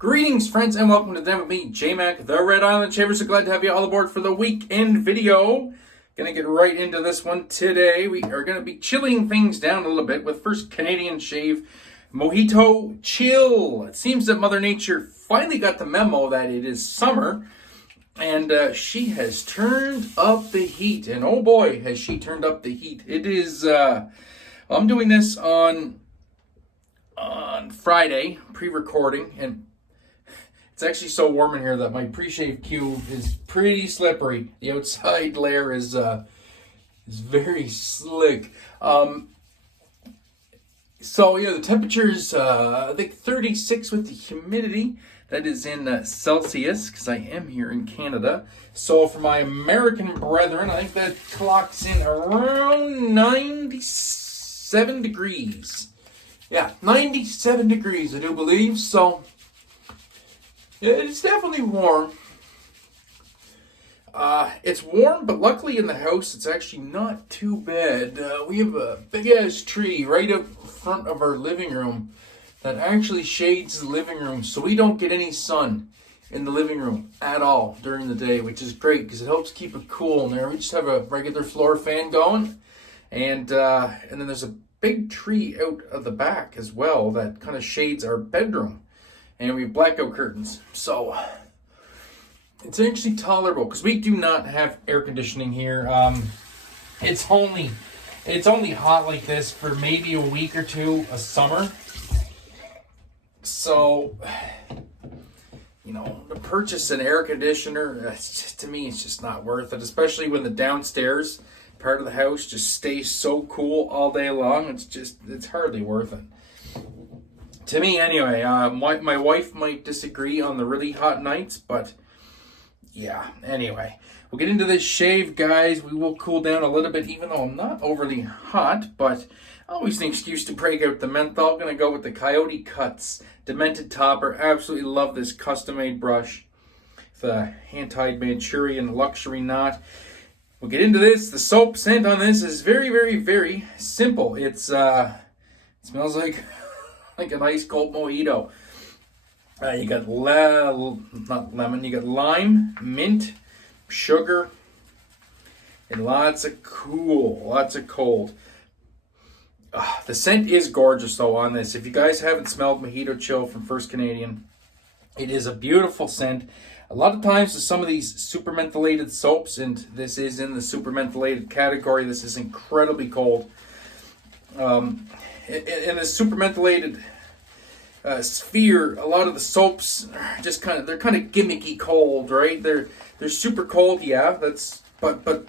Greetings, friends, and welcome to them with me, J-Mac, the Red Island Shaver. So glad to have you all aboard for the weekend video. Gonna get right into this one today. We are gonna be chilling things down a little bit with first Canadian shave, Mojito Chill. It seems that Mother Nature finally got the memo that it is summer, and she has turned up the heat. And oh boy, has she turned up the heat. It is, I'm doing this on Friday, pre-recording, and it's actually so warm in here that my pre-shave cube is pretty slippery. The outside layer is very slick. So yeah, the temperature is I think 36 with the humidity. That is in Celsius, because I am here in Canada. So for my American brethren, I think that clocks in around 97 degrees. Yeah, 97 degrees, I do believe. So yeah, it's definitely warm. It's warm, but luckily in the house, it's actually not too bad. We have a big-ass tree right up front of our living room that actually shades the living room, so we don't get any sun in the living room at all during the day, which is great because it helps keep it cool in there. We just have a regular floor fan going, and then there's a big tree out of the back as well that kind of shades our bedroom. And we have blackout curtains, so it's actually tolerable because we do not have air conditioning here. It's only hot like this for maybe a week or two a summer. So, you know, to purchase an air conditioner, to me, it's just not worth it. Especially when the downstairs part of the house just stays so cool all day long. It's hardly worth it. To me, anyway. My wife might disagree on the really hot nights, but yeah, anyway. We'll get into this shave, guys. We will cool down a little bit, even though I'm not overly hot, but always an excuse to break out the menthol. Gonna go with the CoyoteCuts Demented topper. Absolutely love this custom-made brush. The hand-tied Manchurian luxury knot. We'll get into this. The soap scent on this is very, very, very simple. It smells like an ice cold mojito. You got not lemon. You got lime, mint, sugar, and lots of cold. The scent is gorgeous though on this. If you guys haven't smelled Mojito Chill from First Canadian, it is a beautiful scent. A lot of times with some of these super mentholated soaps, and this is in the super mentholated category, this is incredibly cold. In the super mentholated sphere, a lot of the soaps are just they're kind of gimmicky cold, right? They're super cold, yeah. But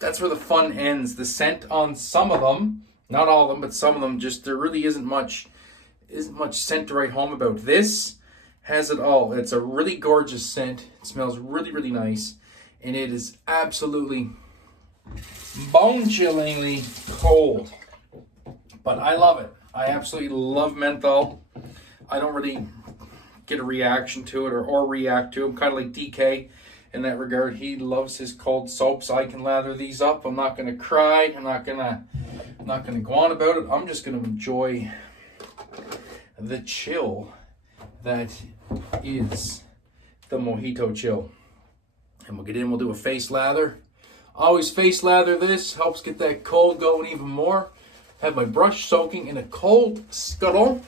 that's where the fun ends. The scent on some of them, not all of them, but some of them, just there really isn't much scent to write home about. This has it all. It's a really gorgeous scent. It smells really, really nice, and it is absolutely bone-chillingly cold. But I love it. I absolutely love menthol. I don't really get a reaction to it or react to it. I'm kind of like DK in that regard. He loves his cold soaps. I can lather these up. I'm not going to cry. I'm not going to go on about it. I'm just going to enjoy the chill that is the Mojito Chill. And we'll get in. We'll do a face lather. Always face lather this. Helps get that cold going even more. Have my brush soaking in a cold scuttle.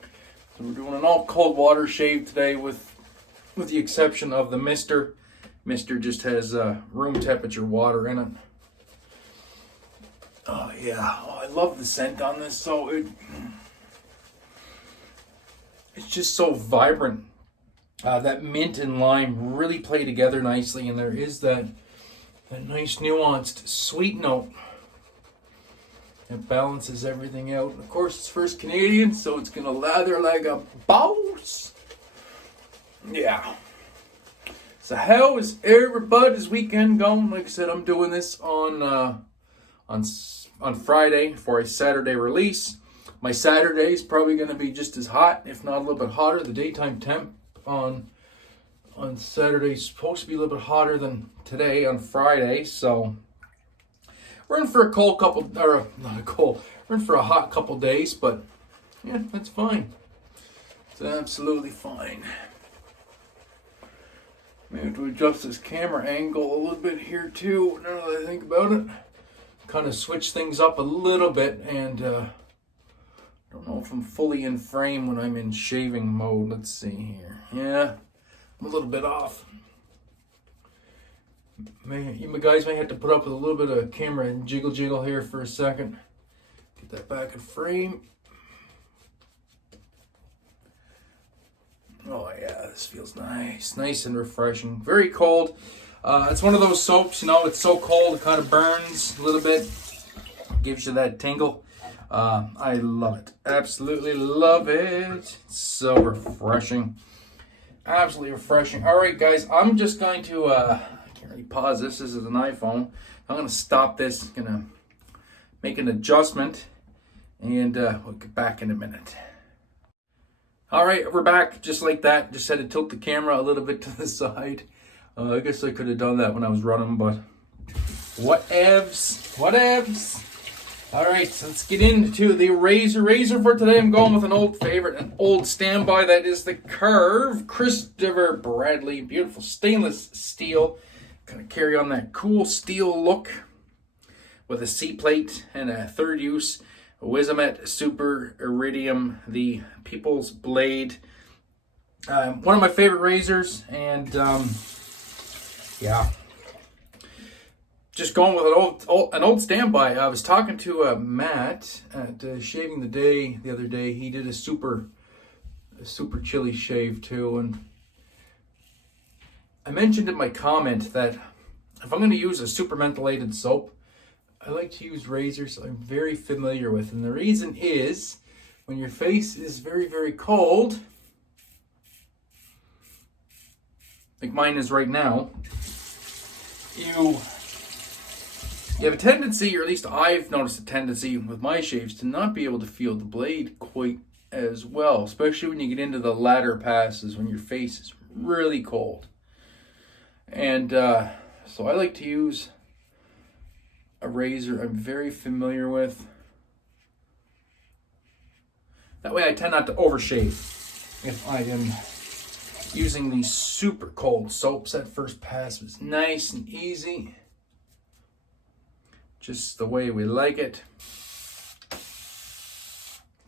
So we're doing an all cold water shave today with the exception of the mister. Mister just has room temperature water in it. Oh yeah, I love the scent on this. So it's just so vibrant. That mint and lime really play together nicely, and there is that nice nuanced sweet note. It balances everything out. Of course, it's First Canadian, so it's going to lather like a boss. Yeah. So how is everybody's weekend going? Like I said, I'm doing this on Friday for a Saturday release. My Saturday is probably going to be just as hot, if not a little bit hotter. The daytime temp on Saturday is supposed to be a little bit hotter than today on Friday, so we're in for a cold couple, or not a cold, we're in for a hot couple days, but yeah, that's fine. It's absolutely fine. Maybe have to adjust this camera angle a little bit here too, now that I think about it. Kind of switch things up a little bit, and I don't know if I'm fully in frame when I'm in shaving mode. Let's see here. Yeah, I'm a little bit off. You guys may have to put up with a little bit of camera jiggle here for a second. Get that back in frame. Oh yeah, this feels nice and refreshing. Very cold. It's one of those soaps, you know, it's so cold it kind of burns a little bit. Gives you that tingle. I love it. Absolutely love it. It's so refreshing. Absolutely refreshing. All right, guys, I'm just going to, I can't really pause this. This is an iPhone. I'm going to stop this. I'm going to make an adjustment, and we'll get back in a minute. All right, we're back just like that. Just had to tilt the camera a little bit to the side. I guess I could have done that when I was running, but whatevs. All right, so let's get into the razor for today. I'm going with an old favorite, an old standby. That is the Curve Christopher Bradley. Beautiful stainless steel. Kind of carry on that cool steel look with a C plate and a third use Wizamet Super Iridium, the People's Blade. One of my favorite razors, and yeah, just going with an old standby. I was talking to Matt at Shaving the Day the other day. He did a super chilly shave too, and I mentioned in my comment that if I'm going to use a super mentholated soap, I like to use razors I'm very familiar with. And the reason is, when your face is very cold, like mine is right now, you have a tendency, or at least I've noticed a tendency with my shaves, to not be able to feel the blade quite as well, especially when you get into the latter passes when your face is really cold. And so I like to use a razor I'm very familiar with. That way I tend not to overshave if I am using these super cold soaps. That first pass was nice and easy, just the way we like it.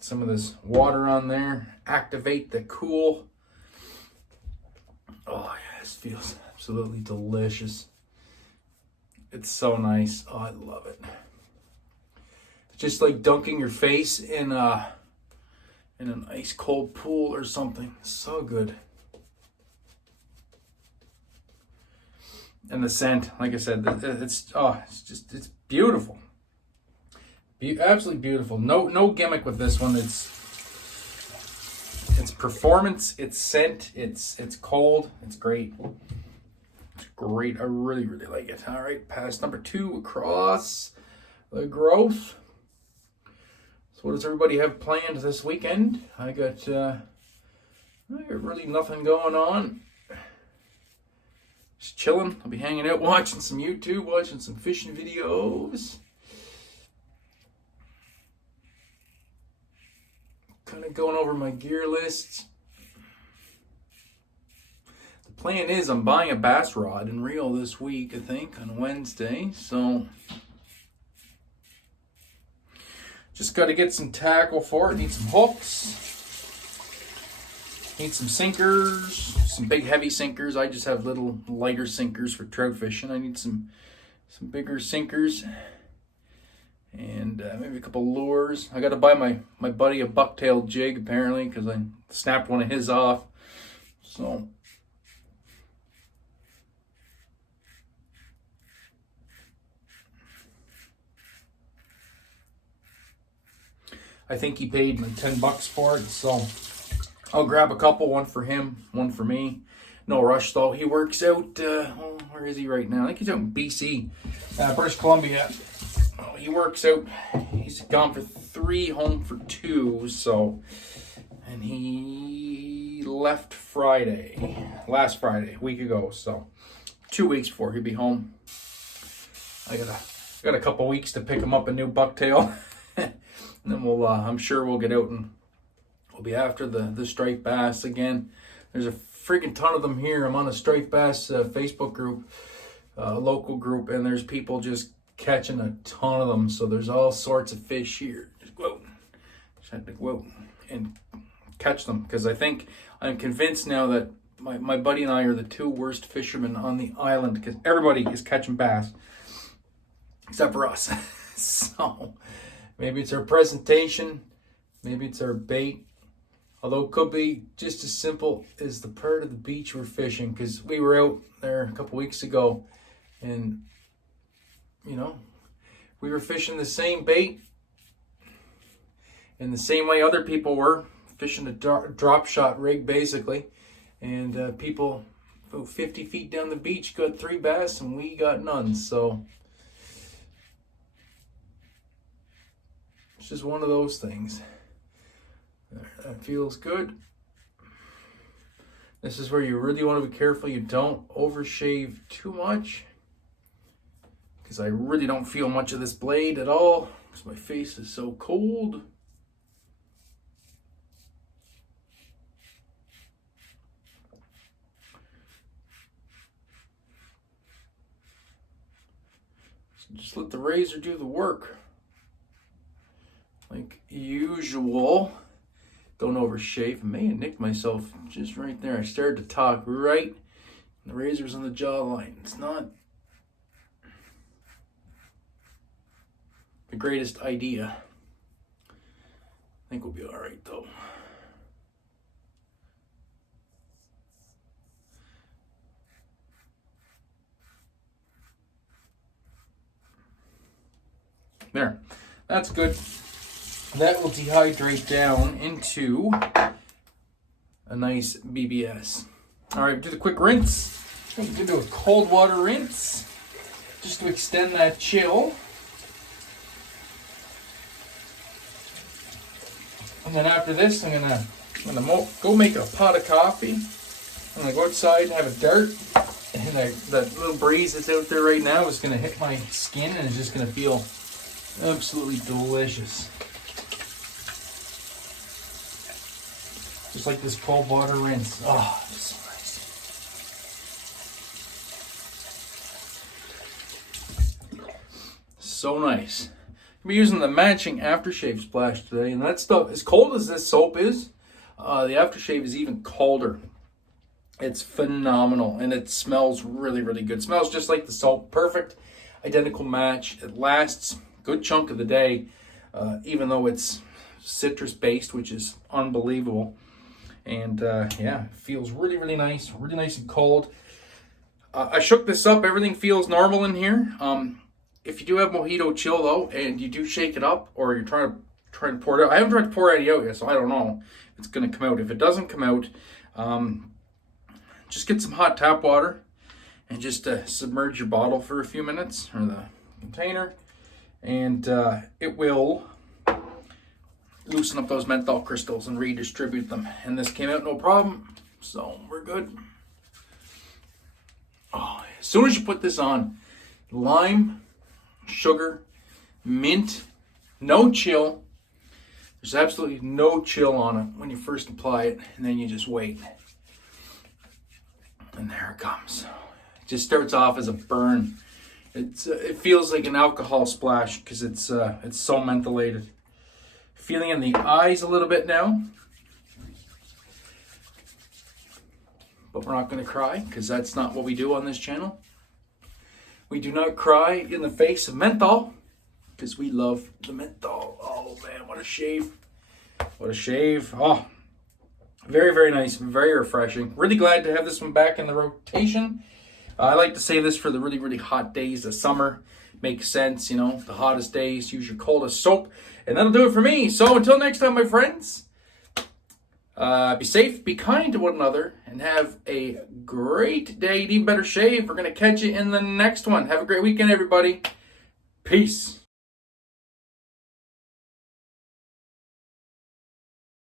Some of this water on there, activate the cool. Oh yeah, this feels absolutely delicious. It's so nice. Oh, I love it. It's just like dunking your face in an ice cold pool or something. So good. And the scent, like I said, it's beautiful. Absolutely beautiful. No gimmick with this one. It's performance, it's scent, it's cold, it's great. It's great. I really like it. All right, pass number 2 across the growth. So what does everybody have planned this weekend? I got really nothing going on. Just chilling. I'll be hanging out, watching some YouTube, watching some fishing videos. Kind of going over my gear list. The plan is I'm buying a bass rod and reel this week, I think, on Wednesday. So just got to get some tackle for it. Need some hooks. Need some sinkers, some big heavy sinkers. I just have little lighter sinkers for trout fishing. I need some bigger sinkers. And maybe a couple lures. I got to buy my buddy a bucktail jig, apparently, because I snapped one of his off. So I think he paid me $10 for it. So I'll grab a couple, one for him, one for me. No rush though. He works out, where is he right now? I think he's out in BC, British Columbia. Oh, he works out. He's gone for 3, home for 2. So, and he left last Friday, a week ago. So 2 weeks before he'll be home. I got a couple weeks to pick him up a new bucktail. And then I'm sure we'll get out and we'll be after the striped bass again. There's a freaking ton of them here. I'm on a striped bass Facebook group, local group, and there's people just catching a ton of them. So there's all sorts of fish here. Just go out. Just had to go out and catch them, because I'm convinced now that my buddy and I are the two worst fishermen on the island, because everybody is catching bass except for us. So maybe it's our presentation, maybe it's our bait, although it could be just as simple as the part of the beach we're fishing, because we were out there a couple weeks ago and, you know, we were fishing the same bait in the same way other people were, fishing a drop shot rig basically, and people about 50 feet down the beach got 3 bass and we got none. So it's just one of those things. That feels good. This is where you really want to be careful you don't overshave too much, because I really don't feel much of this blade at all because my face is so cold. So just let the razor do the work. Like usual. Don't overshave. I may have nicked myself just right there. I started to talk right, and the razor's on the jawline. It's not the greatest idea. I think we'll be all right though. There, that's good. That will dehydrate down into a nice BBS. All right, do the quick rinse. I'm going to do a cold water rinse just to extend that chill. And then after this, I'm gonna go make a pot of coffee. I'm gonna go outside and have a dart. And that little breeze that's out there right now is gonna hit my skin and it's just gonna feel absolutely delicious. Just like this cold water rinse. Oh, it's so nice. So nice. I'll be using the matching aftershave splash today, and that stuff, as cold as this soap is, the aftershave is even colder. It's phenomenal, and it smells really, really good. It smells just like the soap. Perfect, identical match. It lasts a good chunk of the day, even though it's citrus-based, which is unbelievable. And yeah, it feels really, really nice and cold. I shook this up. Everything feels normal in here. If you do have Mojito Chill though, and you do shake it up, or you're trying to pour it out, I haven't tried to pour any out yet, so I don't know if it's going to come out. If it doesn't come out, just get some hot tap water and just submerge your bottle for a few minutes, or the container, and it will loosen up those menthol crystals and redistribute them. And this came out no problem, so we're good. Oh, as soon as you put this on, lime, sugar, mint, no chill. There's absolutely no chill on it when you first apply it, and then you just wait. And there it comes. It just starts off as a burn. It feels like an alcohol splash because it's so mentholated. Feeling in the eyes a little bit now, but we're not going to cry because that's not what we do on this channel. We do not cry in the face of menthol because we love the menthol. Oh man, what a shave. What a shave. Oh, very, very nice. Very refreshing. Really glad to have this one back in the rotation. I like to save this for the really, really hot days of summer. Makes sense, you know, the hottest days, use your coldest soap. And that'll do it for me. So until next time, my friends, be safe, be kind to one another, and have a great day. Even better shave. We're going to catch you in the next one. Have a great weekend, everybody. Peace.